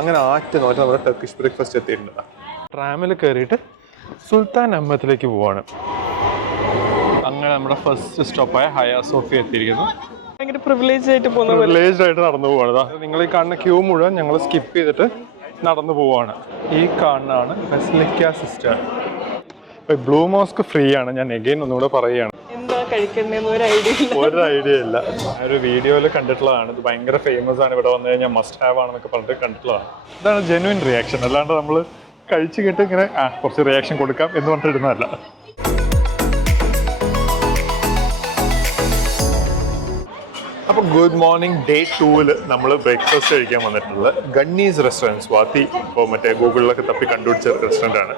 അങ്ങനെ ആറ്റ് നോറ്റ് നമ്മുടെ ടർക്കിഷ് ബ്രേക്ക്ഫാസ്റ്റ് എത്തിയിട്ടുണ്ട്. ട്രാമിൽ കയറിയിട്ട് സുൽത്താൻ അമ്പലത്തിലേക്ക് പോവാണ്. അങ്ങനെ നമ്മുടെ ഫസ്റ്റ് സ്റ്റോപ്പായ ഹയർ സോഫി എത്തിയിരിക്കുന്നു. ഭയങ്കര പ്രിവിലേജ് ആയിട്ട് പോകുന്ന പ്രിവിലേജ് ആയിട്ട് നടന്നു പോവാണ് ദാ. നിങ്ങൾ ഈ കാണുന്ന ക്യൂ മുഴുവൻ ഞങ്ങൾ സ്കിപ്പ് ചെയ്തിട്ട് നടന്നു പോവാണ്. ഈ കാണുന്നതാണ് Basilica Cistern Blue Mosque free ആണ്. ഞാൻ എഗെയിൻ ഒന്നുകൂടെ പറയുകയാണ്. ഒരു ഐഡിയ ഇല്ല. ഒരു ഐഡിയ കണ്ടിട്ടുള്ളതാണ്. ഇത് ഭയങ്കര ഫേമസ് ആണ്. ഇവിടെ വന്നു കഴിഞ്ഞാൽ മസ്റ്റ് ഹാവ് ആണെന്നൊക്കെ പറഞ്ഞിട്ട് കണ്ടിട്ടുള്ളതാണ്. ഇതാണ് ജെന്യൂൻ റിയാക്ഷൻ അല്ലാണ്ട് നമ്മൾ കഴിച്ചു കേട്ട് ഇങ്ങനെ ആ കുറച്ച് റിയാക്ഷൻ കൊടുക്കാം എന്ന് പറഞ്ഞിട്ട് അപ്പോൾ ഗുഡ് മോർണിംഗ് ഡേ ടൂവിൽ നമ്മൾ ബ്രേക്ക്ഫാസ്റ്റ് കഴിക്കാൻ വന്നിട്ടുള്ളത് ഗണ്ണീസ് റെസ്റ്റോറന്റ് സ്വാതി ഇപ്പോൾ മറ്റേ ഗൂഗിളിലൊക്കെ തപ്പി കണ്ടുപിടിച്ച റെസ്റ്റോറന്റ് ആണ്.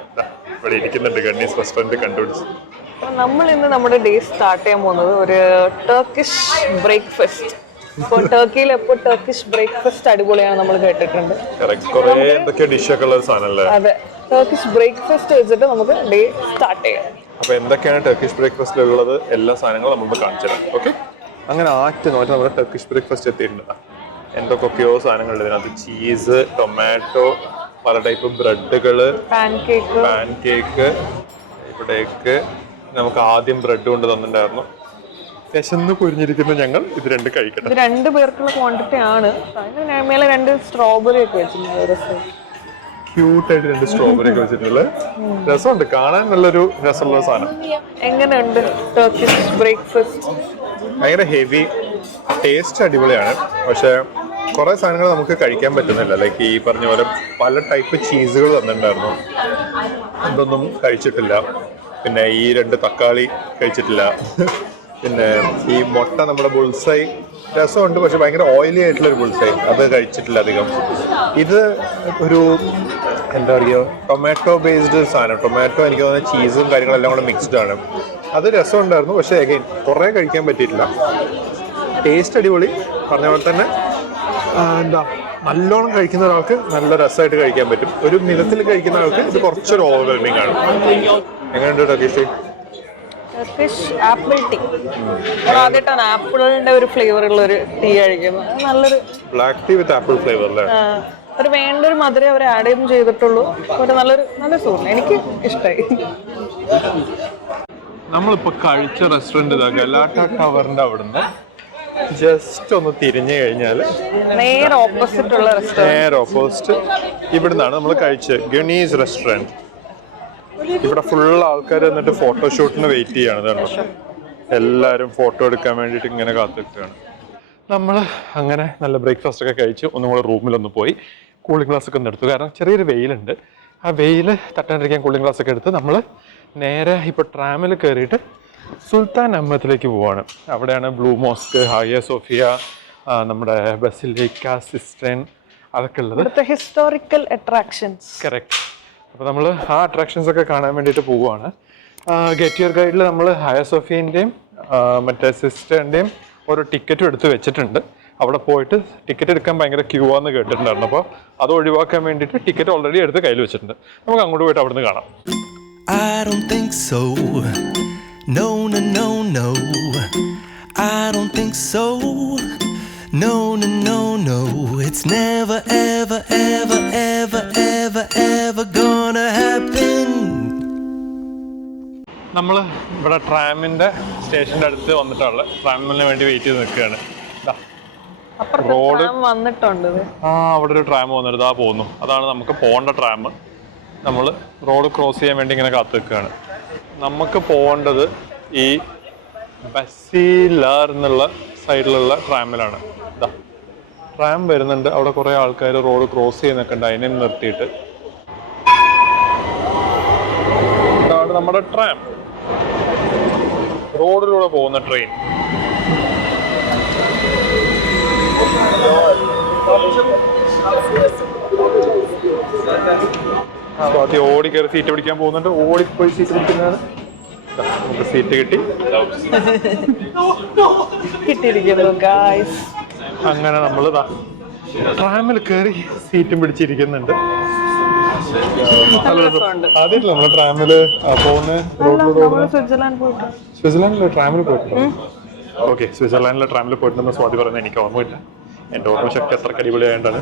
ഇവിടെ ഇരിക്കുന്നുണ്ട് ഗണ്ണീസ് റെസ്റ്റോറന്റ് കണ്ടുപിടിച്ച്. നമ്മൾ ഇന്ന് നമ്മുടെ ഡേ സ്റ്റാർട്ട് ചെയ്യാൻ പോകുന്നത് ഒരു ടർക്കിഷ് ബ്രേക്ക്ഫാസ്റ്റ് ഇപ്പോൾ ടർക്കിയിൽ എപ്പോൾ ടർക്കിഷ് ബ്രേക്ക്ഫാസ്റ്റ് അടിപൊളിയാണ് നമ്മൾ കേട്ടിട്ടുണ്ട്. അതെ. ടർക്കിഷ് ബ്രേക്ക്ഫാസ്റ്റ് വെച്ചിട്ട് നമുക്ക് ഡേ സ്റ്റാർട്ട് ചെയ്യാം. അപ്പൊ എന്തൊക്കെയാണ് ടർക്കിഷ് ബ്രേക്ക്ഫാസ്റ്റിൽ ഉള്ളത്? എല്ലാ സാധനങ്ങളും നമ്മൾ കാണിച്ചു തരാം. ഓക്കെ അങ്ങനെ ആറ്റ് നോക്കി നമ്മുടെ ടർക്കിഷ് ബ്രേക്ക്ഫാസ്റ്റ് എത്തിയിട്ടുണ്ട്. എന്തൊക്കെയോ സാധനങ്ങളുണ്ട് ഇതിനകത്ത് ചീസ് ടൊമാറ്റോ പല ടൈപ്പ് ബ്രെഡുകൾ പാൻകേക്ക് പാൻ കേക്ക് ഇവിടേക്ക് നമുക്ക് ആദ്യം ബ്രെഡ് കൊണ്ട് തന്നിട്ടുണ്ടായിരുന്നു. വിശന്ന് പൊരിഞ്ഞിരിക്കുന്ന ഞങ്ങൾ ഇത് രണ്ട് കഴിക്കട്ടെ. ഇത് രണ്ട് പേർക്കുള്ള ക്വാണ്ടിറ്റി ആണ്. മേലെ രണ്ട് സ്ട്രോബെറി ഒക്കെ വെച്ചിട്ടുണ്ട്. ക്യൂട്ടായിട്ട് രണ്ട് സ്ട്രോബെറി ഒക്കെ വെച്ചിട്ടുള്ളത് രസമുണ്ട്. കാണാൻ നല്ലൊരു രസമുള്ള സാധനം. എങ്ങനെയുണ്ട് ടർക്കിഷ് ബ്രേക്ക്ഫാസ്റ്റ് ഭയങ്കര ഹെവി ടേസ്റ്റ് അടിപൊളിയാണ്. പക്ഷേ കുറെ സാധനങ്ങൾ നമുക്ക് കഴിക്കാൻ പറ്റുന്നില്ല. ലൈക്ക് ഈ പറഞ്ഞ പോലെ പല ടൈപ്പ് ചീസുകൾ തന്നിട്ടുണ്ടായിരുന്നു. അതൊന്നും കഴിച്ചിട്ടില്ല. പിന്നെ ഈ രണ്ട് തക്കാളി കഴിച്ചിട്ടില്ല. പിന്നെ ഈ മുട്ട നമ്മുടെ ബുൾസൈ. രസമുണ്ട് പക്ഷെ ഭയങ്കര ഓയിലി ആയിട്ടുള്ള ഒരു ബുൾസൈ. അത് കഴിച്ചിട്ടില്ല അധികം. ഇത് ഒരു എന്താ പറയുക ടൊമാറ്റോ ബേസ്ഡ് സാധനം. ടൊമാറ്റോ എനിക്ക് തോന്നുന്നത് ചീസും കാര്യങ്ങളെല്ലാം കൂടെ മിക്സ്ഡ് ആണ്. അത് രസമുണ്ടായിരുന്നു പക്ഷേ അഗൈൻ കുറേ കഴിക്കാൻ പറ്റിയിട്ടില്ല. ടേസ്റ്റ് അടിപൊളി. പറഞ്ഞ പോലെ തന്നെ എന്താ നല്ലോണം കഴിക്കുന്ന ഒരാൾക്ക് നല്ല രസമായിട്ട് കഴിക്കാൻ പറ്റും. ഒരു മിതത്തിൽ കഴിക്കുന്ന ആൾക്ക് ഇത് കുറച്ചൊരു ഓവർവെൽമിംഗ് ആണ്. എങ്ങനെയുണ്ട് ടക്കേഷ് ടർക്കിഷ് ആപ്പിൾ ടീ. ആദ്യമായിട്ടാണ് ആപ്പിളിന്റെ ഒരു ഫ്ലേവർ ഉള്ള ഒരു ടീ കഴിക്കുന്നത്. നല്ലൊരു black tea with apple flavour അല്ലേ? ഒരു വേണ്ട ഒരു മധുരം അവർ ആഡ് ചെയ്തും ചെയ്തിട്ടുള്ളൂ. ഒരു നല്ലൊരു നല്ല സുഖം. എനിക്ക് ഇഷ്ടമായി നമ്മളിപ്പോ കഴിച്ച റെസ്റ്റോറന്റ് ഇതാ ഗലാട്ട കവറിന്റെ അവിടുന്ന് ജസ്റ്റ് ഒന്ന് തിരിഞ്ഞു കഴിഞ്ഞാൽ നേരെ ഓപ്പോസിറ്റ് ഉള്ള നേരെ ഓപ്പോസിറ്റ് ഇവിടുന്നാണ് നമ്മൾ കഴിച്ചത്. ഗണീസ് റെസ്റ്റോറന്റ് ഇവിടെ ഫുൾ ആൾക്കാർ എന്നിട്ട് ഫോട്ടോഷൂട്ടിന് വെയിറ്റ് ചെയ്യാണ് ഇതാണ് എല്ലാവരും ഫോട്ടോ എടുക്കാൻ വേണ്ടിയിട്ട് ഇങ്ങനെ കാത്തിരിക്കുകയാണ്. നമ്മൾ അങ്ങനെ നല്ല ബ്രേക്ക്ഫാസ്റ്റ് ഒക്കെ കഴിച്ച് ഒന്നും കൂടെ റൂമിലൊന്ന് പോയി കൂളിംഗ് ഗ്ലാസ് ഒക്കെ ഒന്ന് എടുത്തു. കാരണം ചെറിയൊരു വെയിലുണ്ട്. ആ വെയിൽ തട്ടാണ്ടിരിക്കാൻ കൂളിംഗ് ഗ്ലാസ് ഒക്കെ എടുത്ത് നമ്മൾ നേരെ ഇപ്പോൾ ട്രാമിൽ കയറിയിട്ട് സുൽത്താൻ അഹമ്മദിലേക്ക് പോവാണ്. അവിടെയാണ് ബ്ലൂ മോസ്ക് ഹായ സോഫിയ നമ്മുടെ ബസിലേക്ക സിസ്റ്റൻ അതൊക്കെ ഉള്ളത്. ഹിസ്റ്റോറിക്കൽ അട്രാക്ഷൻസ് കറക്റ്റ് അപ്പോൾ നമ്മൾ ആ അട്രാക്ഷൻസ് ഒക്കെ കാണാൻ വേണ്ടിയിട്ട് പോവുകയാണ് ഗെറ്റ് യുവർ ഗൈഡിൽ നമ്മൾ ഹയ സോഫിയന്റെയും മറ്റേ സിസ്റ്ററിന്റെയും ഓരോ ടിക്കറ്റും എടുത്ത് വെച്ചിട്ടുണ്ട്. അവിടെ പോയിട്ട് ടിക്കറ്റ് എടുക്കാൻ ഭയങ്കര ക്യൂ ആണെന്ന് കേട്ടിട്ടുണ്ടായിരുന്നു. അപ്പോൾ അത് ഒഴിവാക്കാൻ വേണ്ടിയിട്ട് ടിക്കറ്റ് ഓൾറെഡി എടുത്ത് കയ്യിൽ വെച്ചിട്ടുണ്ട്. നമുക്ക് അങ്ങോട്ട് പോയിട്ട് അവിടുന്ന് കാണാം. I don't think so. No, no, no, no. I don't think so. No, no, no, no. It's never, ever, ever, ever, ever, ever gonna happen. നമ്മൾ ഇവിടെ ട്രാമിന്റെ സ്റ്റേഷന്റെ അടുത്ത് വന്നിട്ടുള്ളത് ട്രാമിന് വേണ്ടി വെയിറ്റ് ചെയ്ത് നിൽക്കുകയാണ് ദാ, അപ്പുറത്ത് Road- tram വന്നിട്ടുണ്ട്. ആ അവിടെ ഒരു ട്രാം വന്നിട്ട് ആ പോകുന്നു അതാണ് നമുക്ക് പോകേണ്ട ട്രാം നമ്മൾ റോഡ് ക്രോസ് ചെയ്യാൻ വേണ്ടി ഇങ്ങനെ കാത്തു നിൽക്കുകയാണ് നമുക്ക് പോകേണ്ടത് ഈ ബസ്സിലാർ എന്നുള്ള സൈഡിലുള്ള ട്രാമിലാണ്. ട്രാം വരുന്നുണ്ട്. അവിടെ കുറേ ആൾക്കാർ റോഡ് ക്രോസ് ചെയ്യുന്നൊക്കെ ഉണ്ട്. അതിനെ നിർത്തിയിട്ട്. ഇതാണ് നമ്മുടെ ട്രാം. റോഡിലൂടെ പോകുന്ന ട്രെയിൻ. സ്വാതി ഓടി കയറി സീറ്റ് പിടിക്കാൻ പോകുന്നുണ്ട്. പോയി സീറ്റ് പിടിക്കുന്നതാണ്. നമുക്ക് സീറ്റ് കിട്ടി. കിട്ടിയിരിക്കുന്നു ഗായ്സ് അങ്ങനെ നമ്മൾ ട്രാമിൽ കയറി സീറ്റും പിടിച്ചിരിക്കുന്നുണ്ട്. നമ്മൾ ആദ്യമായിട്ടില്ല നമ്മൾ ട്രാമിൽ പോകുന്ന? റോഡിലൂടെ നമ്മൾ സ്വിറ്റ്സർലാൻഡിലെ ട്രാമിൽ പോയിട്ടുണ്ട്? ഓക്കെ സ്വിറ്റ്സർലാൻഡിലെ ട്രാമിൽ പോയിട്ടുണ്ടെന്ന് സ്വാതി പറയുന്നത് എനിക്ക് ഓർമ്മയില്ല. എന്റെ ഓർമ്മ ശക്തി അത്ര അടിപൊളിയായതുകൊണ്ടാണ്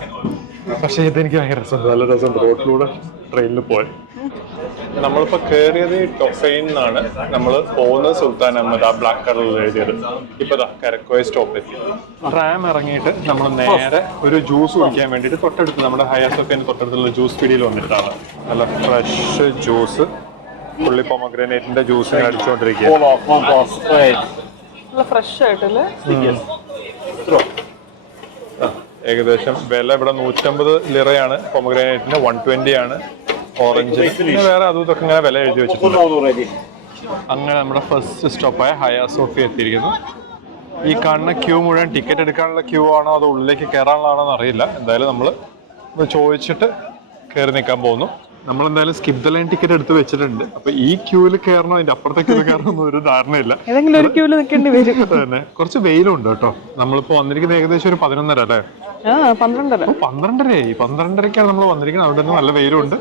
പക്ഷേ ഇതെനിക്ക് ഭയങ്കര രസം. നല്ല രസം. റോഡിലൂടെ ട്രെയിനിൽ പോയി. നമ്മളിപ്പോ കയറിയത് ടൊഫൈൻ എന്നാണ് നമ്മൾ പോകുന്നത് സുൽത്താൻ അഹമ്മദ് ആ ബ്ലാക്ക് കളറിൽ എഴുതിയത്. ഇപ്പൊ കരക്കോയ സ്റ്റോപ്പ് എത്തി. റാം ഇറങ്ങിയിട്ട് നമ്മൾ നേരെ ഒരു ജ്യൂസ് കുടിക്കാൻ വേണ്ടിയിട്ട് തൊട്ടടുത്ത് നമ്മുടെ ഹയർ ഹയാസൊക്കെ തൊട്ടടുത്തുള്ള ജ്യൂസ് പിടിയിൽ വന്നിട്ടാണ്. നല്ല ഫ്രഷ് ജ്യൂസ് പുള്ളി പൊമഗ്രനേറ്റിന്റെ ജ്യൂസ് അടിച്ചുകൊണ്ടിരിക്കുക ഫ്രഷ് ആയിട്ടല്ലേ? ഏകദേശം വില ഇവിടെ നൂറ്റമ്പത് ലിറയാണ്. പൊമഗ്രാനൈറ്റിന് വൺ ട്വന്റി ആണ്. ഓറഞ്ച് പിന്നെ വേറെ അതും ഇതൊക്കെ ഇങ്ങനെ വില എഴുതി വെച്ചിട്ടുണ്ട്. അങ്ങനെ നമ്മുടെ ഫസ്റ്റ് സ്റ്റോപ്പായ ഹയർ സോഫി എത്തിയിരിക്കുന്നു. ഈ കാണുന്ന ക്യൂ മുഴുവൻ ടിക്കറ്റ് എടുക്കാനുള്ള ക്യൂ ആണോ അതോ ഉള്ളിലേക്ക് കയറാനുള്ളതാണോ എന്ന് അറിയില്ല എന്തായാലും നമ്മൾ ചോദിച്ചിട്ട് കയറി നിൽക്കാൻ പോകുന്നു. നമ്മൾ എന്തായാലും സ്കിപ്പ് ദ ലൈൻ ടിക്കറ്റ് എടുത്ത് വെച്ചിട്ടുണ്ട്. അപ്പൊ ഈ ക്യൂവിൽ കയറണോ? അതിന്റെ അപ്പുറത്തെ ക്യൂ ഒന്നും ഒരു ധാരണയില്ല. ഏതെങ്കിലും ഒരു ക്യൂവിൽ നിൽക്കേണ്ടി വരും. തന്നെ. കുറച്ച് വെയിലുണ്ട് കേട്ടോ. നമ്മളിപ്പോ വന്നിരിക്കുന്നത് ഏകദേശം ഒരു പതിനൊന്നര അല്ലേ? പന്ത്രണ്ടര. പന്ത്രണ്ടരക്കാണ് നമ്മൾ വന്നിരിക്കുന്നത്. അവിടെ നല്ല വെയിലുണ്ട്.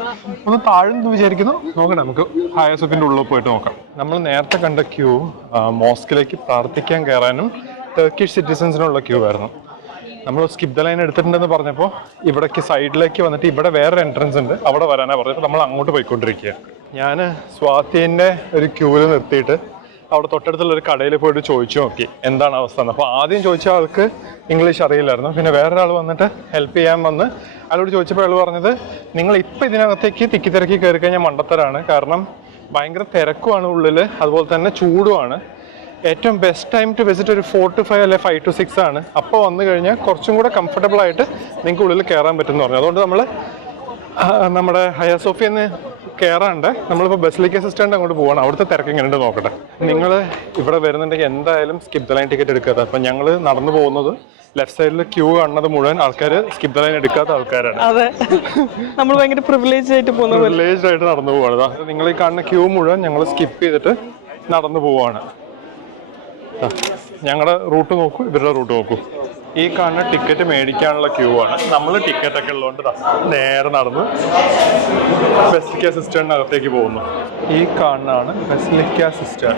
ഒന്ന് താഴ്ന്നു വിചാരിക്കുന്നു. നോക്കട്ടെ നമുക്ക് ഹയാസൊക്കിന്റെ ഉള്ളിൽ പോയിട്ട് നോക്കാം. നമ്മൾ നേരത്തെ കണ്ട ക്യൂ മോസ്കിലേക്ക് പ്രാർത്ഥിക്കാൻ കയറാനും ടർക്കിഷ് സിറ്റിസൻസിനുള്ള ക്യൂ ആയിരുന്നു. നമ്മൾ സ്കിപ്പ് ദ ലൈൻ എടുത്തിട്ടുണ്ടെന്ന് പറഞ്ഞപ്പോൾ ഇവിടേക്ക് സൈഡിലേക്ക് വന്നിട്ട് ഇവിടെ വേറെ എൻട്രൻസ് ഉണ്ട്. അവിടെ വരാനാണ് പറഞ്ഞത്. നമ്മൾ അങ്ങോട്ട് പോയിക്കൊണ്ടിരിക്കുക ഞാൻ സ്വാതിന്റെ ഒരു ക്യൂവിൽ നിർത്തിയിട്ട് അവിടെ തൊട്ടടുത്തുള്ള ഒരു കടയിൽ പോയിട്ട് ചോദിച്ചു നോക്കി. എന്താണ് അവസ്ഥ എന്ന്. അപ്പോൾ ആദ്യം ചോദിച്ച ആൾക്ക് ഇംഗ്ലീഷ് അറിയില്ലായിരുന്നു. പിന്നെ വേറൊരാൾ വന്നിട്ട് ഹെൽപ്പ് ചെയ്യാൻ വന്ന് അയാളോട് ചോദിച്ചപ്പോൾ അയാൾ പറഞ്ഞത് നിങ്ങൾ ഇപ്പം ഇതിനകത്തേക്ക് തിക്കി തിരക്കി കയറി കഴിഞ്ഞാൽ മണ്ടത്തരാണ്. കാരണം ഭയങ്കര തിരക്കുമാണ് ഉള്ളിൽ അതുപോലെ തന്നെ ചൂടുമാണ്. ഏറ്റവും ബെസ്റ്റ് ടൈം ടു വിസിറ്റ് ഒരു ഫോർ ടു ഫൈവ് അല്ലെ ഫൈവ് ടു സിക്സ് ആണ്. അപ്പോൾ വന്നു കഴിഞ്ഞാൽ കുറച്ചും കൂടെ കംഫർട്ടബിൾ ആയിട്ട് നിങ്ങൾക്ക് ഉള്ളിൽ കയറാൻ പറ്റുമെന്ന് പറഞ്ഞു. അതുകൊണ്ട് നമ്മൾ നമ്മുടെ ഹയർ സോഫിയിൽ നിന്ന് കയറാണ്ട് നമ്മളിപ്പോൾ ബസ്സിലേക്ക് അസിസ്റ്റന്റ് അങ്ങോട്ട് പോകണം അവിടുത്തെ തിരക്ക് എങ്ങനെയുണ്ട് നോക്കട്ടെ. നിങ്ങൾ ഇവിടെ വരുന്നുണ്ടെങ്കിൽ എന്തായാലും സ്കിപ്പ് ദ ലൈൻ ടിക്കറ്റ് എടുക്കാത്ത അപ്പം ഞങ്ങൾ നടന്നു പോകുന്നത് ലെഫ്റ്റ് സൈഡിൽ ക്യൂ കാണുന്നത് മുഴുവൻ ആൾക്കാർ സ്കിപ്പ് ദ ലൈൻ എടുക്കാത്ത ആൾക്കാരാണ്. അതെ. നമ്മൾ ഭയങ്കര പ്രിവിലേജ് ആയിട്ട് പോകുന്ന പ്രിവിലേജ് ആയിട്ട് നടന്നു പോവാണ്. നിങ്ങൾ ഈ കാണുന്ന ക്യൂ മുഴുവൻ ഞങ്ങൾ സ്കിപ്പ് ചെയ്തിട്ട് നടന്നു പോവാണ്. ഞങ്ങളുടെ റൂട്ട് നോക്കൂ ഇവരുടെ റൂട്ട് നോക്കൂ. ഈ കാണുന്ന ടിക്കറ്റ് മേടിക്കാനുള്ള ക്യൂ ആണ്. നമ്മൾ ടിക്കറ്റ് ഒക്കെ ഉള്ളതുകൊണ്ട് നേരെ നടന്ന് ബെസ്ലിക്ക സിസ്റ്ററിനകത്തേക്ക് പോകുന്നു. ഈ കാണുന്നതാണ് ബെസ്ലിക്ക സിസ്റ്റർ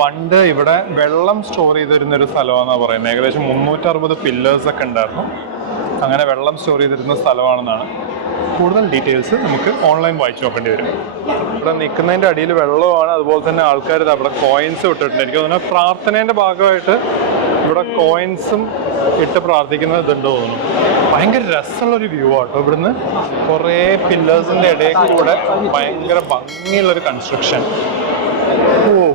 പണ്ട് ഇവിടെ വെള്ളം സ്റ്റോർ ചെയ്തിരുന്ന ഒരു സ്ഥലമാണെന്നാണ് പറയുന്നത് ഏകദേശം മുന്നൂറ്ററുപത് പില്ലേഴ്സ് ഒക്കെ ഉണ്ടായിരുന്നു. അങ്ങനെ വെള്ളം സ്റ്റോർ ചെയ്തിരുന്ന സ്ഥലമാണെന്നാണ് കൂടുതൽ ഡീറ്റെയിൽസ് നമുക്ക് ഓൺലൈൻ വായിച്ചു നോക്കേണ്ടി വരും. ഇവിടെ നിൽക്കുന്നതിന്റെ അടിയിൽ വെള്ളമാണ്. അതുപോലെ തന്നെ ആൾക്കാർ അവിടെ കോയിൻസ് ഇട്ടിട്ടുണ്ട്. എനിക്ക് തോന്നുന്നു പ്രാർത്ഥനേന്റെ ഭാഗമായിട്ട് ഇവിടെ കോയിൻസും ഇട്ട് പ്രാർത്ഥിക്കുന്നത് ഇതുണ്ട് തോന്നുന്നു. ഭയങ്കര രസമുള്ള ഒരു വ്യൂ ആട്ടോ ഇവിടുന്ന്. കുറേ പില്ലേഴ്സിന്റെ ഇടയിൽ കൂടെ ഭയങ്കര ഭംഗിയുള്ളൊരു കൺസ്ട്രക്ഷൻ ഓ.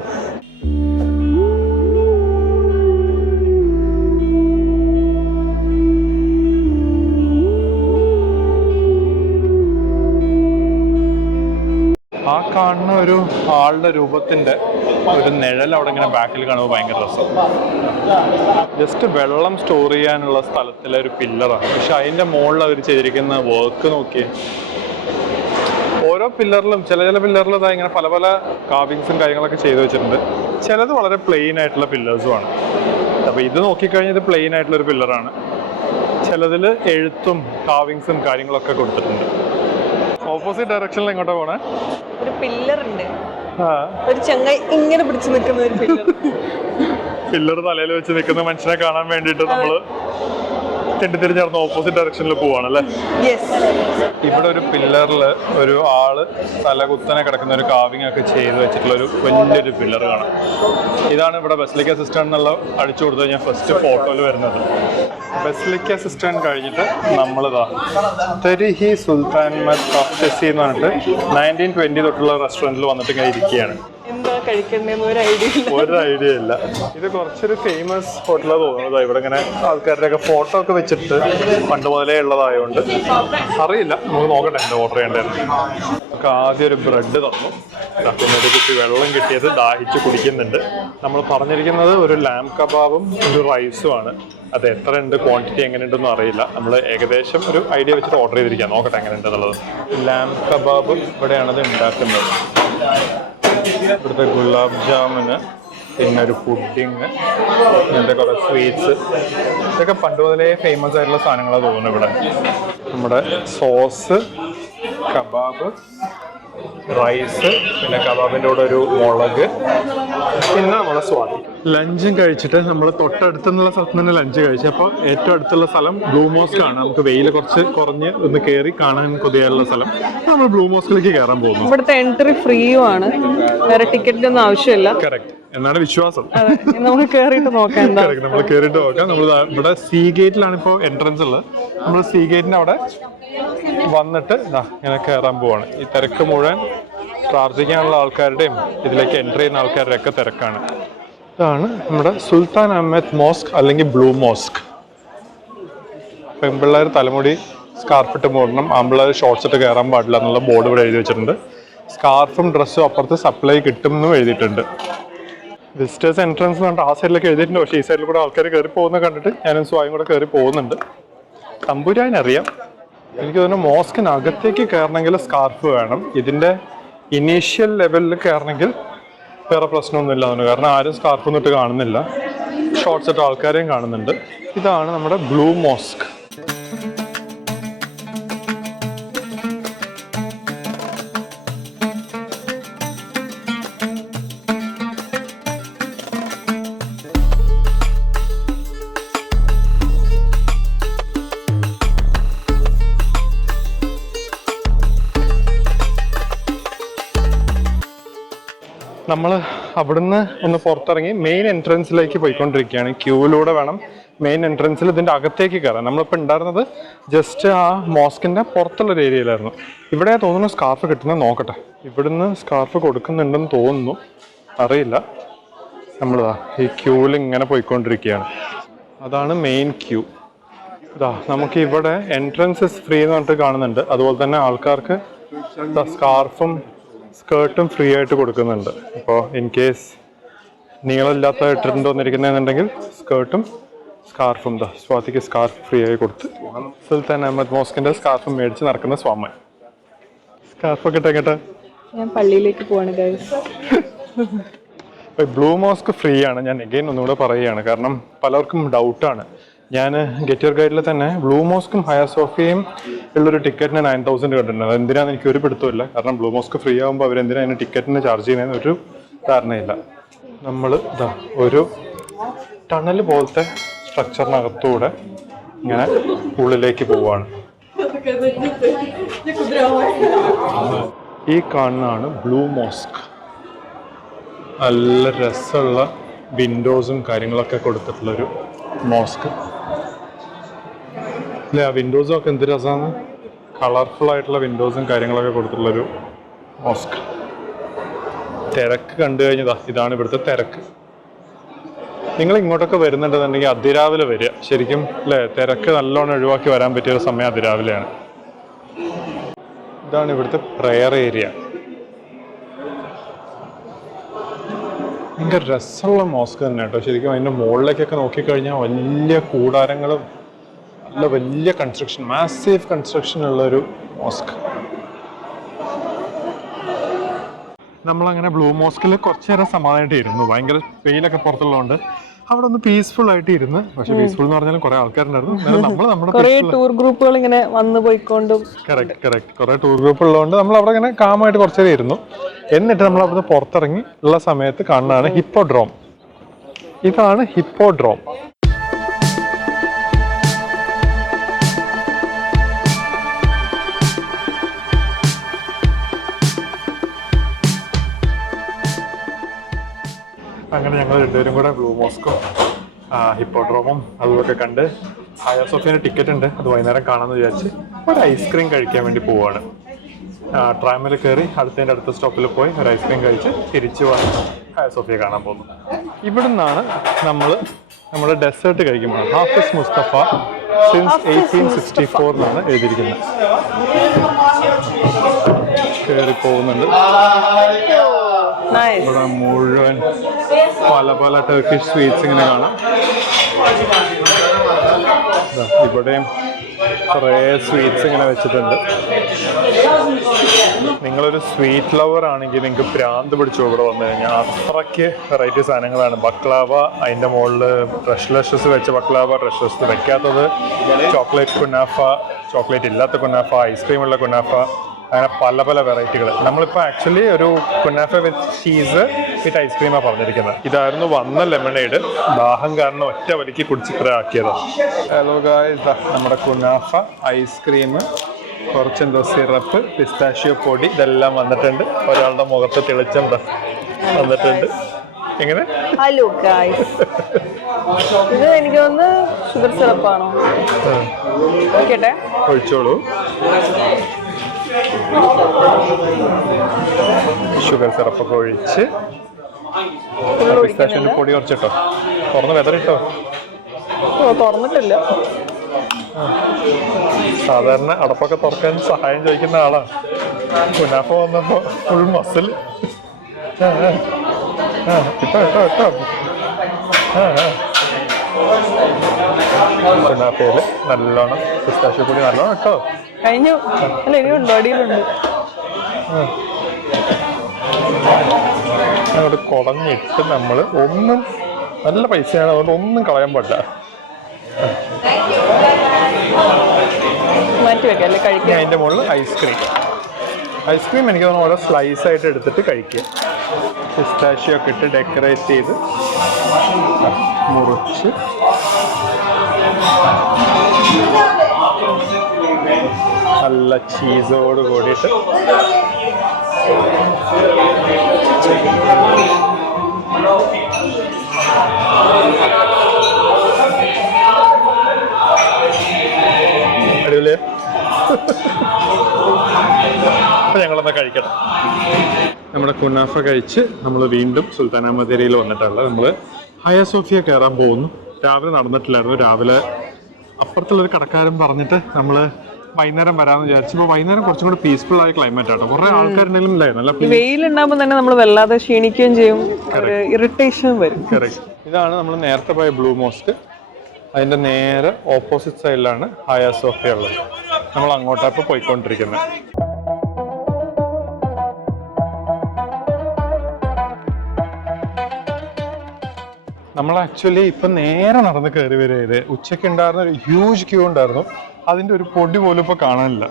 ആ കാണുന്ന ഒരു ആളുടെ രൂപത്തിന്റെ ഒരു നിഴൽ അവിടെ ഇങ്ങനെ ബാക്കിൽ കാണുമ്പോൾ ഭയങ്കര രസം. ജസ്റ്റ് വെള്ളം സ്റ്റോർ ചെയ്യാനുള്ള സ്ഥലത്തിലെ ഒരു പില്ലറാണ് പക്ഷെ അതിന്റെ മുകളിൽ അവർ ചെയ്തിരിക്കുന്ന വർക്ക് നോക്കി ഓരോ പില്ലറിലും ചില ചില പില്ലറിൽ ഇതാ ഇങ്ങനെ പല പല കാവിങ്സും കാര്യങ്ങളൊക്കെ ചെയ്തു വെച്ചിട്ടുണ്ട്. ചിലത് വളരെ പ്ലെയിൻ ആയിട്ടുള്ള പില്ലേഴ്സും ആണ്. അപ്പൊ ഇത് നോക്കിക്കഴിഞ്ഞാൽ ഇത് പ്ലെയിൻ ആയിട്ടുള്ള ഒരു പില്ലറാണ് ചിലതിൽ എഴുത്തും കാവിങ്സും കാര്യങ്ങളൊക്കെ കൊടുത്തിട്ടുണ്ട്. ഓപ്പോസിറ്റ് ഡയറക്ഷനിൽ എങ്ങോട്ടാ പോണേ? ഒരു പില്ലർ ഉണ്ട്. ഒരു ചങ്ങായി ഇങ്ങനെ പിടിച്ചു നിൽക്കുന്ന ഒരു പില്ലർ പില്ലർ തലയിൽ വെച്ച് നിൽക്കുന്ന മനുഷ്യനെ കാണാൻ വേണ്ടിട്ട് നമ്മൾ തെണ്ടിത്തിരിഞ്ഞ് നടന്ന് ഓപ്പോസിറ്റ് ഡയറക്ഷനിൽ പോവാണല്ലേ? യെസ് ഇവിടെ ഒരു പില്ലറിൽ ഒരു ആൾ തലകുത്തനെ കിടക്കുന്ന ഒരു കാവിങ് ഒക്കെ ചെയ്ത് വെച്ചിട്ടുള്ള ഒരു വലിയൊരു പില്ലർ കാണാം. ഇതാണ് ഇവിടെ ബസ്ലിക്ക സിസ്റ്റം എന്നുള്ള അടിച്ചു കൊടുത്തു കഴിഞ്ഞാൽ ഫസ്റ്റ് ഫോട്ടോയിൽ വരുന്നത്. ബസ്ലിക്ക സിസ്റ്റം കഴിഞ്ഞിട്ട് നമ്മളിതാ തെരിഹി സുൽത്താൻ മത്ത് എന്ന് പറഞ്ഞിട്ട് നയന്റീൻ ട്വന്റി തൊട്ടുള്ള റെസ്റ്റോറന്റിൽ വന്നിട്ട് ഇങ്ങനെ ഇരിക്കുകയാണ്. കഴിക്കണ്ടെന്ന് ഒരു ഐഡിയ ഇല്ല. ഒരു ഐഡിയ ഇല്ല. ഇത് കുറച്ചൊരു ഫേമസ് ഹോട്ടലാണ് തോന്നുന്നത് ഇവിടെ ഇങ്ങനെ ആൾക്കാരുടെ ഒക്കെ ഫോട്ടോ ഒക്കെ വെച്ചിട്ട് പണ്ട് മുതലേ ഉള്ളതായതുകൊണ്ട് അറിയില്ല. നമുക്ക് നോക്കട്ടെ എന്താ ഓർഡർ ചെയ്യേണ്ടത് നമുക്ക് ആദ്യം ഒരു ബ്രെഡ് തന്നു. പിന്നെ ഒരു കുട്ടി വെള്ളം കിട്ടിയത് ദാഹിച്ച് കുടിക്കുന്നുണ്ട്. നമ്മൾ പറഞ്ഞിരിക്കുന്നത് ഒരു ലാം കബാബും ഒരു റൈസും ആണ്. അത് എത്ര ഉണ്ട് ക്വാണ്ടിറ്റി എങ്ങനെയുണ്ടെന്നും അറിയില്ല. നമ്മൾ ഏകദേശം ഒരു ഐഡിയ വെച്ചിട്ട് ഓർഡർ ചെയ്തിരിക്കാം. നോക്കട്ടെ എങ്ങനെ ഉണ്ടെന്നുള്ളത് ലാം കബാബ് ഇവിടെയാണത് ഉണ്ടാക്കുന്നത്. ഇവിടുത്തെ ഗുലാബ് ജാമുന് പിന്നെ ഒരു പുഡിങ് ഇങ്ങനത്തെ കുറെ സ്വീറ്റ്സ് ഇതൊക്കെ പണ്ട് മുതലേ ഫേമസ് ആയിട്ടുള്ള സാധനങ്ങളാണ് തോന്നുന്നു ഇവിടെ. നമ്മുടെ സോസ് കബാബ് റൈസ് പിന്നെ കബാബിന്റെ കൂടെ ഒരു മുളക്. പിന്നെ നമ്മളെ സ്വാതി ലഞ്ചും കഴിച്ചിട്ട് നമ്മൾ തൊട്ടടുത്തുള്ള സ്ഥലത്ത് തന്നെ ലഞ്ച് കഴിച്ചപ്പോൾ ഏറ്റവും അടുത്തുള്ള സ്ഥലം ബ്ലൂ മോസ്ക് ആണ്. നമുക്ക് വെയിൽ കുറച്ച് കുറഞ്ഞ് ഒന്ന് കയറി കാണാൻ കൊതിയായുള്ള സ്ഥലം. നമ്മൾ ബ്ലൂ മോസ്കിലേക്ക് കയറാൻ പോകുന്നു. ഇവിടുത്തെ എൻട്രി ഫ്രീയും ആണ്. വേറെ ടിക്കറ്റിന്റെ ഒന്നും ആവശ്യമില്ല. കറക്റ്റ്. എന്നാണ് വിശ്വാസം. നമുക്ക് കേറിയിട്ട് നോക്കാം നമ്മൾ കയറിയിട്ട് നോക്കാം. നമ്മൾ ഇവിടെ സീ ഗേറ്റിലാണ് ഇപ്പോൾ എൻട്രൻസ് ഉള്ളത്. നമ്മൾ സീ ഗേറ്റിന്റെ അവിടെ വന്നിട്ട് ഇങ്ങനെ കയറാൻ പോവാണ്. ഈ തിരക്ക് മുഴുവൻ പ്രാർത്ഥിക്കാനുള്ള ആൾക്കാരുടെയും ഇതിലേക്ക് എൻട്രി ചെയ്യുന്ന ആൾക്കാരുടെ ഒക്കെ തിരക്കാണ്. ഇതാണ് നമ്മുടെ സുൽത്താൻ അഹമ്മദ് മോസ്ക് അല്ലെങ്കിൽ ബ്ലൂ മോസ്ക്. പെൺപിള്ളേർ തലമുടി സ്കാർഫ് മൂടണം ആൺപിള്ളേർ ഷോർട്സ് ഇട്ട് കയറാൻ പാടില്ല എന്നുള്ള ബോർഡ് ഇവിടെ എഴുതി വെച്ചിട്ടുണ്ട്. സ്കാർഫും ഡ്രസ്സും അപ്പുറത്ത് സപ്ലൈ കിട്ടും എന്നും എഴുതിയിട്ടുണ്ട്. വിസിറ്റേഴ്സ് എൻട്രൻസ് എന്ന് പറഞ്ഞിട്ട് ആ സൈഡിലൊക്കെ എഴുതിയിട്ടുണ്ട്. പക്ഷേ ഈ സൈഡിൽ കൂടെ ആൾക്കാർ കയറി പോകുന്നത് കണ്ടിട്ട് ഞാനും സ്വായും കൂടെ കയറി പോകുന്നുണ്ട്. തമ്പുരാൻ അറിയാം എനിക്ക് തോന്നുന്നു മോസ്കിനകത്തേക്ക് കയറണമെങ്കിൽ സ്കാർഫ് വേണം. ഇതിന്റെ ഇനീഷ്യൽ ലെവലിൽ കയറണമെങ്കിൽ വേറെ പ്രശ്നമൊന്നുമില്ല തോന്നുന്നു. കാരണം ആരും സ്കാർഫ് ഒന്നും ഇട്ട് കാണുന്നില്ല. ഷോർട്ട്സ് ഇട്ട ആൾക്കാരെയും കാണുന്നുണ്ട്. ഇതാണ് നമ്മുടെ ബ്ലൂ മോസ്ക് നമ്മൾ അവിടുന്ന് ഒന്ന് പുറത്തിറങ്ങി മെയിൻ എൻട്രൻസിലേക്ക് പോയിക്കൊണ്ടിരിക്കുകയാണ്. ക്യൂവിലൂടെ വേണം മെയിൻ എൻട്രൻസിൽ ഇതിന്റെ അകത്തേക്ക് കയറാം നമ്മളിപ്പോൾ ഉണ്ടായിരുന്നത് ജസ്റ്റ് ആ മോസ്കിന്റെ പുറത്തുള്ളൊരു ഏരിയയിലായിരുന്നു ഇവിടെ തോന്നുന്നു സ്കാർഫ് കിട്ടുന്നത് നോക്കട്ടെ. ഇവിടുന്ന് സ്കാർഫ് കൊടുക്കുന്നുണ്ടെന്ന് തോന്നുന്നു. അറിയില്ല. നമ്മളിതാ ഈ ക്യൂവിൽ ഇങ്ങനെ പോയിക്കൊണ്ടിരിക്കുകയാണ്. അതാണ് മെയിൻ ക്യൂ ഇതാ നമുക്ക് ഇവിടെ എൻട്രൻസ് ഫ്രീ എന്ന് പറഞ്ഞിട്ട് കാണുന്നുണ്ട്. അതുപോലെ തന്നെ ആൾക്കാർക്ക് സ്കാർഫും സ്കേർട്ടും ഫ്രീ ആയിട്ട് കൊടുക്കുന്നുണ്ട്. അപ്പോൾ ഇൻ കേസ് നീളമില്ലാത്ത ഇട്ടിട്ടുണ്ട് വന്നിരിക്കുന്നതെന്നുണ്ടെങ്കിൽ സ്കേർട്ടും സ്കാർഫും ദാ സ്വാതിക്ക് സ്കാർഫ് ഫ്രീ ആയി കൊടുത്ത്. സുൽത്താൻ അഹമ്മദ് മോസ്കിന്റെ സ്കാർഫും മേടിച്ച് നടക്കുന്ന സ്വാമൻ. സ്കാർഫൊക്കെ കേട്ടെ? ഞാൻ പള്ളിയിലേക്ക് പോവാണ് ബ്ലൂ മോസ്ക് ഫ്രീ ആണ്. ഞാൻ എഗെയിൻ ഒന്നുകൂടെ പറയുകയാണ്. കാരണം പലർക്കും ഡൗട്ടാണ് ഞാൻ ഗെറ്റ് യുവർ ഗൈഡിൽ തന്നെ ബ്ലൂ മോസ്കും ഹയർ സോഫിയയും ഉള്ളൊരു ടിക്കറ്റിന് നയൻ തൗസൻഡ് കണ്ടിട്ടുണ്ട്. അത് എന്തിനാന്ന് എനിക്ക് ഒരു പിടുത്തമില്ല കാരണം ബ്ലൂ മോസ്ക് ഫ്രീ ആകുമ്പോൾ അവരെന്തിനാ അതിന് ടിക്കറ്റിന് ചാർജ് ചെയ്യുന്നതിന് ഒരു ധാരണയില്ല. നമ്മൾ ഇതാ ഒരു ടണൽ പോലത്തെ സ്ട്രക്ചറിനകത്തൂടെ ഇങ്ങനെ ഉള്ളിലേക്ക് പോവാണ്. ഈ കാണുന്നതാണ് ബ്ലൂ മോസ്ക് നല്ല രസമുള്ള വിൻഡോസും കാര്യങ്ങളൊക്കെ കൊടുത്തിട്ടുള്ളൊരു മോസ്ക് അല്ലേ വിൻഡോസും ഒക്കെ എന്ത് രസമാണ് കളർഫുൾ ആയിട്ടുള്ള വിൻഡോസും കാര്യങ്ങളൊക്കെ കൊടുത്തിട്ടുള്ളൊരു മോസ്ക് തിരക്ക് കണ്ടു കഴിഞ്ഞതാ ഇതാണ് ഇവിടുത്തെ തിരക്ക്. നിങ്ങൾ ഇങ്ങോട്ടൊക്കെ വരുന്നുണ്ടെന്നുണ്ടെങ്കിൽ അതിരാവിലെ വരിക. ശരിക്കും അല്ലേ തിരക്ക് നല്ലോണം ഒഴിവാക്കി വരാൻ പറ്റിയ ഒരു സമയം അതിരാവിലെയാണ്. ഇതാണ് ഇവിടുത്തെ പ്രെയർ ഏരിയ ഭയങ്കര രസമുള്ള മോസ്ക് തന്നെ കേട്ടോ ശരിക്കും അതിന്റെ മുകളിലേക്കൊക്കെ നോക്കിക്കഴിഞ്ഞാൽ വലിയ കൂടാരങ്ങളും നല്ല വലിയ കൺസ്ട്രക്ഷൻ മാസീവ് കൺസ്ട്രക്ഷൻ ഉള്ള ഒരു മോസ്ക് നമ്മളങ്ങനെ ബ്ലൂ മോസ്കിൽ കുറച്ച് നേരം സമാധാനമായിട്ട് ഇരുന്നു ഭയങ്കര വെയിലൊക്കെ പുറത്തുള്ളതുകൊണ്ട് അവിടെ ഒന്ന് പീസ്ഫുൾ ആയിട്ട് ഇരുന്ന് പക്ഷെ പീസ്ഫുൾ എന്ന് പറഞ്ഞാലും കുറെ ആൾക്കാരുണ്ടായിരുന്നു. നമ്മൾ നമ്മുടെ കുറെ ടൂർ ഗ്രൂപ്പുകൾ ഇങ്ങനെ വന്നു പോയിക്കൊണ്ടും കറക്റ്റ് കറക്റ്റ് കുറെ ടൂർ ഗ്രൂപ്പ് ഉള്ളതുകൊണ്ട് നമ്മൾ അവിടെ ഇങ്ങനെ കാമായിട്ട് കുറച്ച് നേരം ഇരുന്നു. എന്നിട്ട് നമ്മൾ അവിടുന്ന് പുറത്തിറങ്ങി ഉള്ള സമയത്ത് കാണുന്നതാണ് ഹിപ്പോഡ്രോം ഇതാണ് ഹിപ്പോഡ്രോം അങ്ങനെ ഞങ്ങൾ രണ്ടുപേരും കൂടെ ബ്ലൂ മോസ്കോ ഹിപ്പോഡ്രോമും അതുമൊക്കെ കണ്ട് ഹയ സോഫിയന് ടിക്കറ്റ് ഉണ്ട്. അത് വൈകുന്നേരം കാണാമെന്ന് വിചാരിച്ച് ഒരു ഐസ്ക്രീം കഴിക്കാൻ വേണ്ടി പോവാണ്. ട്രാമിൽ കയറി അടുത്തതിന്റെ അടുത്ത സ്റ്റോപ്പിൽ പോയി ഒരു ഐസ്ക്രീം കഴിച്ച് തിരിച്ചു വന്ന് ഹയ സോഫിയ കാണാൻ പോകുന്നു. ഇവിടെ നിന്നാണ് നമ്മൾ നമ്മുടെ ഡെസേർട്ട് കഴിക്കുമ്പോൾ Hafiz Mustafa since eighteen sixty four എന്നാണ് എഴുതിയിരിക്കുന്നത്. കയറി പോകുന്നുണ്ട്. ഇവിടെ മുഴുവൻ പല പല ടർക്കിഷ് സ്വീറ്റ്സ് ഇങ്ങനെ കാണാം. ഇവിടെയും കുറേ സ്വീറ്റ്സ് ഇങ്ങനെ വെച്ചിട്ടുണ്ട്. നിങ്ങളൊരു സ്വീറ്റ് ലവർ ആണെങ്കിൽ നിങ്ങൾക്ക് ഭ്രാന്ത് പിടിച്ചു ഇവിടെ വന്നു കഴിഞ്ഞാൽ അത്രയ്ക്ക് വെറൈറ്റി സാധനങ്ങളാണ്. ബക്ലാവ അതിന്റെ മുകളിൽ ലഷസ് വെച്ച ബക്ലാവ റഷ് ലഷസ് വെക്കാത്തത് ചോക്ലേറ്റ് കുനാഫ ചോക്ലേറ്റ് ഇല്ലാത്ത കുനാഫ ഐസ്ക്രീം ഉള്ള കുനാഫ അങ്ങനെ പല പല വെറൈറ്റികൾ നമ്മളിപ്പോൾ ആക്ച്വലി ഒരു കുനാഫ വിത്ത് ചീസ് വിത്ത് ഐസ്ക്രീമാണ് പറഞ്ഞിരിക്കുന്നത് ഇതായിരുന്നു വന്ന ലെമണേഡ് ദാഹം കാരണം ഒറ്റ വലിക്ക് കുടിച്ച് ഇത്ര ആക്കിയത് ഹലോ ഗായ്സ് നമ്മുടെ കുനാഫ ഐസ്ക്രീം കുറച്ചെന്തോ സിറപ്പ് പിസ്താഷ്യോ പൊടി ഇതെല്ലാം വന്നിട്ടുണ്ട്. ഒരാളുടെ മുഖത്ത് തിളച്ചം വന്നിട്ടുണ്ട്. എങ്ങനെ? ഹലോ ഗായ്സ് ഇത് എനിക്ക് തോന്നുന്നു ഷുഗർ സിറപ്പാണോ ഒഴിച്ചോളൂ. ഷുഗർ സിറപ്പൊക്കെ ഒഴിച്ച് പിസ്താഷ്യന്റെ പൊടി കുറച്ചിട്ടോ. തുറന്ന് വെതറിട്ടോ? തുറന്നിട്ടില്ല. സാധാരണ അടപ്പൊക്കെ തുറക്കാൻ സഹായം ചോദിക്കുന്ന ആളാ. കുനാഫ വന്നപ്പോ ഫുൾ മസിൽ ഇട്ടോ ഇട്ടോ ഇട്ടോ. കുനാഫയിൽ നല്ലോണം പിസ്താഷ്യ പൊടി നല്ലോണം ഇട്ടോ. കഴിഞ്ഞു. അല്ല ഇനിയുണ്ട് അടിയിലുണ്ട്. അങ്ങോട്ട് കുടഞ്ഞിട്ട് നമ്മൾ ഒന്നും നല്ല പൈസയാണ് അതുകൊണ്ട് ഒന്നും കളയാൻ പാടില്ല. കഴിക്കാൻ അതിന്റെ മുകളിൽ ഐസ്ക്രീം ഐസ്ക്രീം എനിക്ക് തോന്നുന്നു ഓരോ സ്ലൈസ് ആയിട്ട് എടുത്തിട്ട് കഴിക്കുക. പിസ്താഷ്യോ ഒക്കെ ഇട്ട് ഡെക്കറേറ്റ് ചെയ്ത് മുറിച്ച്. നല്ല ചീസോട് കൂടിയിട്ട്. അടിപൊളിയാ. അപ്പം ഞങ്ങളൊന്ന് കഴിക്കട്ടെ നമ്മുടെ കുനാഫ കഴിച്ച് നമ്മൾ വീണ്ടും സുൽത്താന വന്നിട്ടുള്ള നമ്മൾ ഹയ സോഫിയ കയറാൻ പോകുന്നു. രാവിലെ നടന്നിട്ടില്ലായിരുന്നു. രാവിലെ അപ്പുറത്തുള്ളൊരു കടക്കാരൻ പറഞ്ഞിട്ട് നമ്മൾ വൈകുന്നേരം വരാന്ന് വിചാരിച്ചു. ഇപ്പൊ വൈകുന്നേരം കുറച്ചും കൂടി പീസ്ഫുൾ ആയ ക്ലൈമറ്റ് ആട്ടോ. കുറെ ആൾക്കാരുണ്ടെങ്കിലും ഇല്ലേ? നല്ല വെയിൽ വെയിലുണ്ടാകുമ്പോൾ തന്നെ നമ്മൾ വല്ലാതെ ക്ഷീണിക്കുകയും ചെയ്യും. ഇറിട്ടേഷൻ ഇറിറ്റേഷൻ വരും. ഇതാണ് നമ്മൾ നേരത്തെ പോയ ബ്ലൂ മോസ്റ്റ് അതിന്റെ നേരെ ഓപ്പോസിറ്റ് സൈഡിലാണ് ഹായ സോഫിയ ഉള്ളത്. നമ്മൾ അങ്ങോട്ടാണ് ഇപ്പോൾ പോയിക്കൊണ്ടിരിക്കുന്നത് നമ്മൾ ആക്ച്വലി ഇപ്പൊ നേരെ നടന്ന് കയറി വരിക ഇത്. ഉച്ചയ്ക്ക് ഉണ്ടായിരുന്ന ഒരു ഹ്യൂജ് ക്യൂ ഉണ്ടായിരുന്നു. അതിന്റെ ഒരു പൊടി പോലും ഇപ്പൊ കാണാനില്ല.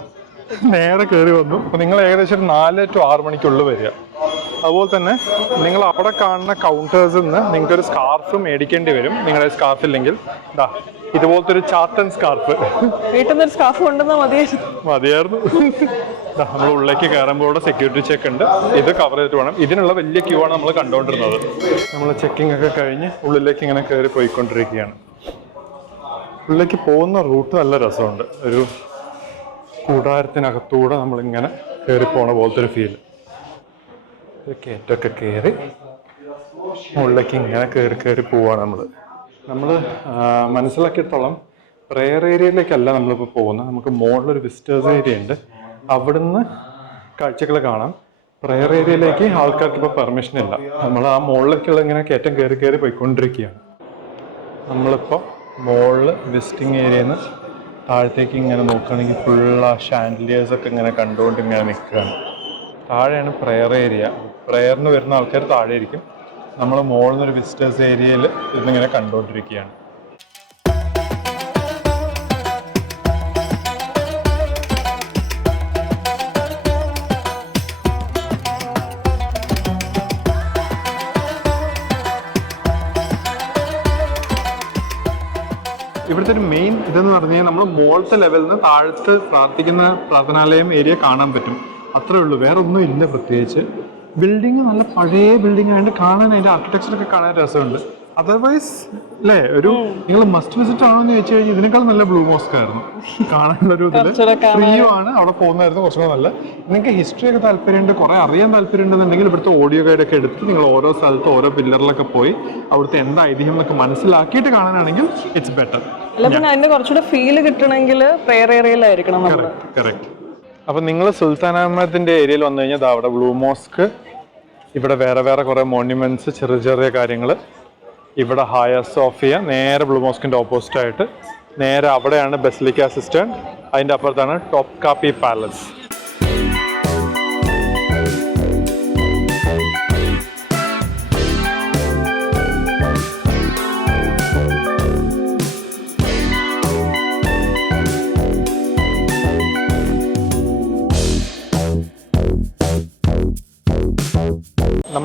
നേരെ കയറി വന്നു. അപ്പൊ നിങ്ങൾ ഏകദേശം ഒരു നാല് ടു ആറ് മണിക്കുള്ളിൽ വരിക. അതുപോലെ തന്നെ നിങ്ങൾ അവിടെ കാണുന്ന കൗണ്ടേഴ്സിൽ നിന്ന് നിങ്ങൾക്ക് ഒരു സ്കാർഫ് മേടിക്കേണ്ടി വരും. നിങ്ങളുടെ സ്കാർഫ് ഇല്ലെങ്കിൽ. ഇതാ ഇതുപോലത്തെ ഒരു ചാത്തൻ സ്കാർഫ് വീട്ടിൽ നിന്ന് സ്കാർഫ് കൊണ്ടുവന്നാൽ മതിയായിരുന്നു. മതിയായിരുന്നു നമ്മൾ ഉള്ളിലേക്ക് കയറുമ്പോൾ ഇവിടെ സെക്യൂരിറ്റി ചെക്ക് ഉണ്ട്. ഇത് കവർ ചെയ്തിട്ട് വേണം. ഇതിനുള്ള വലിയ ക്യൂ ആണ് നമ്മൾ കണ്ടുകൊണ്ടിരുന്നത്. നമ്മൾ ചെക്കിംഗ് ഒക്കെ കഴിഞ്ഞ് ഉള്ളിലേക്ക് ഇങ്ങനെ കയറി പോയിക്കൊണ്ടിരിക്കുകയാണ്. ഉള്ളിലേക്ക് പോകുന്ന റൂട്ട് നല്ല രസമുണ്ട്. ഒരു കൂടാരത്തിനകത്തൂടെ നമ്മളിങ്ങനെ കയറി പോണ പോലത്തെ ഒരു ഫീൽ കയറ്റൊക്കെ കയറി മുകളിലേക്ക് ഇങ്ങനെ കയറി കയറി പോവാണ് നമ്മൾ നമ്മൾ മനസ്സിലാക്കിയിടത്തോളം പ്രെയർ ഏരിയയിലേക്കല്ല നമ്മളിപ്പോൾ പോകുന്നത് നമുക്ക് മുകളിലൊരു വിസിറ്റേഴ്സ് ഏരിയ ഉണ്ട്. അവിടുന്ന് കാഴ്ചകൾ കാണാം. പ്രെയർ ഏരിയയിലേക്ക് ആൾക്കാർക്ക് ഇപ്പോൾ പെർമിഷൻ ഇല്ല. നമ്മൾ ആ മുകളിലേക്കുള്ള ഇങ്ങനെ കയറ്റം കയറി കയറി പോയിക്കൊണ്ടിരിക്കുകയാണ്. നമ്മളിപ്പോൾ മുകളിൽ വിസിറ്റിംഗ് ഏരിയയിൽ നിന്ന് താഴത്തേക്ക് ഇങ്ങനെ നോക്കുകയാണെങ്കിൽ ഫുൾ ആ ഷാൻഡിലിയേഴ്സ് ഒക്കെ ഇങ്ങനെ കണ്ടുകൊണ്ട് ഇങ്ങനെ നിൽക്കുകയാണ്. താഴെയാണ് പ്രെയർ ഏരിയ പ്രെയറിന് വരുന്ന ആൾക്കാർ താഴെ ഇരിക്കും നമ്മൾ മുകളിൽ നിന്നൊരു വിസിറ്റേഴ്സ് ഏരിയയിൽ ഇതിങ്ങനെ കണ്ടുകൊണ്ടിരിക്കുകയാണ്. ഇതെന്ന് പറഞ്ഞാൽ നമ്മൾ മുകളിലത്തെ ലെവലിൽ നിന്ന് താഴത്ത് പ്രാർത്ഥിക്കുന്ന പ്രാർത്ഥനാലയം ഏരിയ കാണാൻ പറ്റും. അത്രേ ഉള്ളൂ. വേറെ ഒന്നും ഇല്ല പ്രത്യേകിച്ച്. ബിൽഡിങ് നല്ല പഴയ ബിൽഡിംഗ് ആയതുകൊണ്ട് കാണാൻ അതിന്റെ ആർക്കിടെക്ചറൊക്കെ കാണാൻ രസമുണ്ട്. അതർവൈസ് അല്ലേ ഒരു നിങ്ങൾ മസ്റ്റ് വിസിറ്റ് ആണോ എന്ന് ചോദിച്ചു കഴിഞ്ഞാൽ ഇതിനേക്കാൾ നല്ല ബ്ലൂ മോസ്ക് ആയിരുന്നു. കാണാനുള്ള ഒരു ഇതിൽ. ഫ്രീയും ആണ്. അവിടെ പോകുന്നതായിരുന്നു കുറച്ചുകൂടെ നല്ല നിങ്ങൾക്ക് ഹിസ്റ്ററി ഒക്കെ താല്പര്യമുണ്ട് കുറെ അറിയാൻ താല്പര്യം ഉണ്ടെന്നുണ്ടെങ്കിൽ ഇവിടുത്തെ ഓഡിയോ ഗൈഡ് ഒക്കെ എടുത്ത് നിങ്ങൾ ഓരോ സ്ഥലത്ത് ഓരോ പില്ലറിലൊക്കെ പോയി അവിടുത്തെ എന്താ ഐതിഹ്യം എന്നൊക്കെ മനസ്സിലാക്കിയിട്ട് കാണാനാണെങ്കിൽ ഇറ്റ്സ് ബെറ്റർ അല്ല പിന്നെ അതിന്റെ കുറച്ചുകൂടെ ഫീൽ കിട്ടണമെങ്കിൽ പ്രെയർ ഏരിയയിലായിരിക്കണം നമ്മൾ കറക്റ്റ് അപ്പൊ നിങ്ങൾ സുൽത്താൻ അഹമ്മദിന്റെ ഏരിയയിൽ വന്നു കഴിഞ്ഞാൽ ദാ അവിടെ ബ്ലൂ മോസ്ക് ഇവിടെ വേറെ വേറെ കുറെ മോണ്യുമെന്റ്സ് ചെറിയ ചെറിയ കാര്യങ്ങൾ ഇവിടെ ഹായ സോഫിയ നേരെ ബ്ലൂ മോസ്കിന്റെ ഓപ്പോസിറ്റ് ആയിട്ട്. നേരെ അവിടെയാണ് ബെസ്ലിക്ക അസിസ്റ്റന്റ് അതിന്റെ അപ്പുറത്താണ് ടോപ് കാപ്പി പാലസ്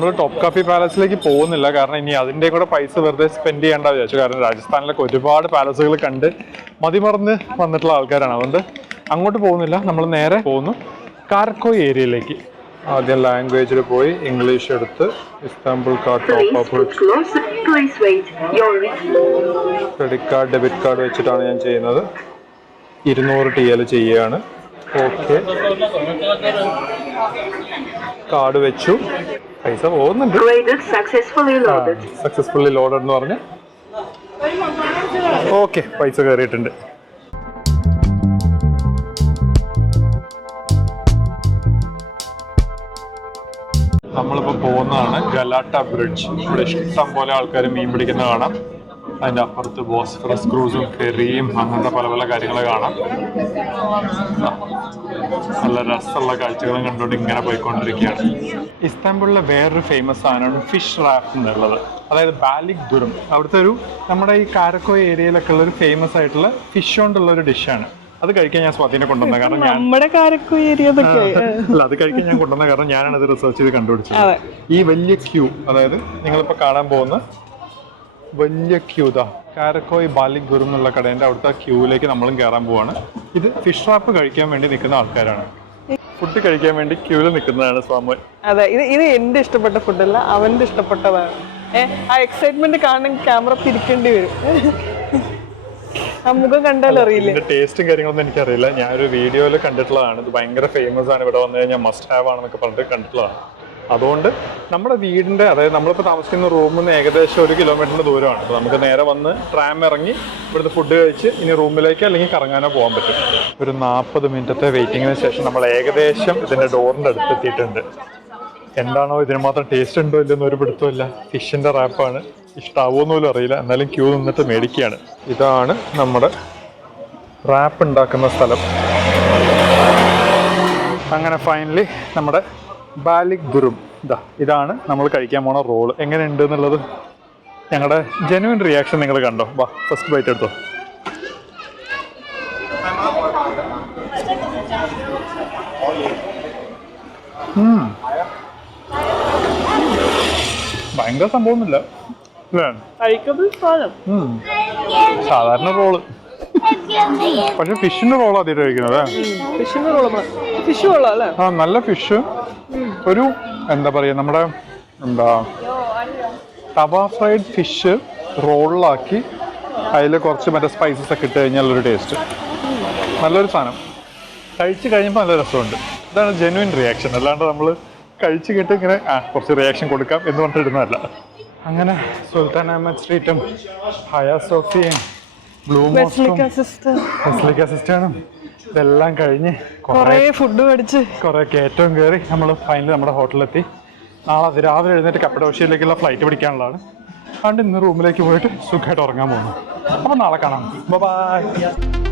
നമ്മൾ ടോപ്പ് കാപ്പി പാലസിലേക്ക് പോകുന്നില്ല. കാരണം ഇനി അതിന്റെ കൂടെ പൈസ വെറുതെ സ്പെൻഡ് ചെയ്യേണ്ട വിചാരിച്ചു. കാരണം രാജസ്ഥാനിലൊക്കെ ഒരുപാട് പാലസുകൾ കണ്ട് മതിമറന്ന് വന്നിട്ടുള്ള ആൾക്കാരാണ്. അതുകൊണ്ട് അങ്ങോട്ട് പോകുന്നില്ല. നമ്മൾ നേരെ പോകുന്നു. കാർക്കോ ഏരിയയിലേക്ക് ആദ്യം ലാംഗ്വേജിൽ പോയി ഇംഗ്ലീഷ് എടുത്ത് Istanbul card top up credit card debit card വെച്ചിട്ടാണ് ഞാൻ ചെയ്യുന്നത്. ഇരുന്നൂറ് ടി എൽ ചെയ്യുകയാണ്. ഓക്കെ കാർഡ് വെച്ചു. പൈസ പോകുന്നുണ്ട്. സക്സസ്ഫുള്ളി ലോഡഡ് എന്ന് പറഞ്ഞ്. ഓക്കെ പൈസ കയറിയിട്ടുണ്ട് നമ്മളിപ്പോൾ പോകുന്നതാണ് ഗലാട്ട ബ്രിഡ്ജ്. ഇവിടെ ഇഷ്ടം പോലെ ആൾക്കാർ മീൻ പിടിക്കുന്ന കാണാം. അതിന്റെ അപ്പുറത്ത് ബോസ്ഫറസ് ക്രൂസും ഫെറിയും അങ്ങനത്തെ പല പല കാര്യങ്ങൾ കാണാം. നല്ല രസമുള്ള കാഴ്ചകളും കണ്ടുകൊണ്ട് ഇങ്ങനെ പോയിക്കൊണ്ടിരിക്കുകയാണ്. ഇസ്താംബുളിലെ വേറൊരു ഫേമസ് സാധനമാണ് ഫിഷ് റാഫ് എന്നുള്ളത്. അതായത് ബാലിക് ദുരം. അവിടുത്തെ ഒരു നമ്മുടെ ഈ കാരക്കോ ഏരിയയിലൊക്കെ ഉള്ള ഒരു ഫേമസ് ആയിട്ടുള്ള ഫിഷ് കൊണ്ടുള്ള ഒരു ഡിഷാണ് അത് കഴിക്കാൻ ഞാൻ സ്വാധീനം കൊണ്ടുവന്നത് കാരണം ഞാൻ നമ്മുടെ അല്ല അത് കഴിക്കാൻ ഞാൻ കൊണ്ടുവന്ന കാരണം ഞാനാണ് അത് റിസർച്ച് ചെയ്ത് കണ്ടുപിടിച്ചത്. ഈ വലിയ ക്യൂ അതായത് നിങ്ങളിപ്പോൾ കാണാൻ പോകുന്ന വലിയ ക്യൂ ഇതാ. കാരക്കോയ് ബാലി ഗുരു എന്നുള്ള കടേന്റെ അവിടുത്തെ ക്യൂവിലേക്ക് നമ്മളും കയറാൻ പോവാണ്. ഇത് ഫിഷ് റാപ്പ് കഴിക്കാൻ വേണ്ടി നിൽക്കുന്ന ആൾക്കാരാണ്. ഫുഡ് കഴിക്കാൻ വേണ്ടി ക്യൂവിൽ നിൽക്കുന്നതാണ് സ്വാമി അതെ ഇത് ഇത് എന്റെ ഇഷ്ടപ്പെട്ട ഫുഡല്ല അവന്റെ ഇഷ്ടപ്പെട്ടതാണ്. ആ എക്സൈറ്റ്മെന്റ് കാണാൻ ക്യാമറ തിരിക്കേണ്ടി വരും. ആ മുഖം കണ്ടാൽ അറിയില്ലേ? ഇതിന്റെ ടേസ്റ്റും കാര്യങ്ങളൊന്നും എനിക്കറിയില്ല. ഞാനൊരു വീഡിയോയിൽ കണ്ടിട്ടുള്ളതാണ്. ഇത് ഭയങ്കര ഫേമസ് ആണ്. ഇവിടെ വന്നു കഴിഞ്ഞാൽ മസ്റ്റ് ഹാവ് ആണെന്നൊക്കെ പറഞ്ഞിട്ട് കണ്ടിട്ടുള്ളതാണ്. അതുകൊണ്ട് നമ്മുടെ വീടിന്റെ അതായത് നമ്മളിപ്പോൾ താമസിക്കുന്ന റൂമിൽ നിന്ന് ഏകദേശം ഒരു കിലോമീറ്ററിന്റെ ദൂരമാണ്. അപ്പോൾ നമുക്ക് നേരെ വന്ന് ട്രാം ഇറങ്ങി ഇവിടുന്ന് ഫുഡ് കഴിച്ച് ഇനി റൂമിലേക്ക് അല്ലെങ്കിൽ കറങ്ങാനോ പോകാൻ പറ്റും. ഒരു നാൽപ്പത് മിനിറ്റത്തെ വെയിറ്റിങ്ങിന് ശേഷം നമ്മൾ ഏകദേശം ഇതിന്റെ ഡോറിന്റെ അടുത്ത് എത്തിയിട്ടുണ്ട് എന്താണോ ഇതിന് മാത്രം ടേസ്റ്റ് ഉണ്ടോ ഇല്ലെന്ന് ഒരു പിടുത്തമില്ല ഫിഷിന്റെ റാപ്പാണ് ഇഷ്ടാവോന്ന് പോലും അറിയില്ല. എന്നാലും ക്യൂ നിന്നിട്ട് മേടിക്കുകയാണ്. ഇതാണ് നമ്മുടെ റാപ്പ് ഉണ്ടാക്കുന്ന സ്ഥലം. അങ്ങനെ ഫൈനലി നമ്മുടെ ബാലിക് ദുരും ഇതാ ഇതാണ് നമ്മൾ കഴിക്കാൻ പോണ റോൾ എങ്ങനെയുണ്ട് എന്നുള്ളത് ഞങ്ങളുടെ ജെനുവിൻ റിയാക്ഷൻ നിങ്ങൾ കണ്ടോ? വാ ഫസ്റ്റ് ബൈറ്റ് എടുത്തോ. ഭയങ്കര സംഭവമൊന്നുമില്ല. സാധാരണ റോൾ പക്ഷെ ഫിഷിന്റെ റോൾ ആദ്യമായിട്ട് കഴിക്കുന്നത് ഫിഷിന്റെ കൊള്ളാം ഫിഷ് കൊള്ളാം ആ നല്ല ഫിഷ്. ഒരു എന്താ പറയുക നമ്മുടെ എന്താ തവ ഫ്രൈഡ് ഫിഷ് റോളിലാക്കി അതിൽ കുറച്ച് മറ്റേ സ്പൈസസ് ഒക്കെ ഇട്ട് കഴിഞ്ഞാൽ ഒരു ടേസ്റ്റ് നല്ലൊരു സാധനം. കഴിച്ച് കഴിഞ്ഞപ്പോൾ നല്ല രസമുണ്ട്. ഇതാണ് ജെന്വിൻ റിയാക്ഷൻ അല്ലാണ്ട് നമ്മൾ കഴിച്ച് കേട്ട് ഇങ്ങനെ ആ കുറച്ച് റിയാക്ഷൻ കൊടുക്കാം എന്ന് പറഞ്ഞിട്ട് ഇടുന്നതല്ല. അങ്ങനെ സുൽത്താൻ അഹമ്മദ് സ്ട്രീറ്റും ഹയ സോഫിയും ഇതെല്ലാം കഴിഞ്ഞ് കുറേ ഫുഡ് മേടിച്ച്. കുറെ കയറ്റവും കയറി നമ്മൾ ഫൈനലി നമ്മുടെ ഹോട്ടലിലെത്തി നാളെ അത് രാവിലെ എഴുന്നേറ്റ് കപ്പഡോഷ്യയിലേക്കുള്ള ഫ്ലൈറ്റ് പിടിക്കാനുള്ളതാണ്. അതുകൊണ്ട് ഇന്ന് റൂമിലേക്ക് പോയിട്ട് സുഖമായിട്ട് ഉറങ്ങാൻ പോകുന്നു. അപ്പോൾ നാളെ കാണാം. ബൈ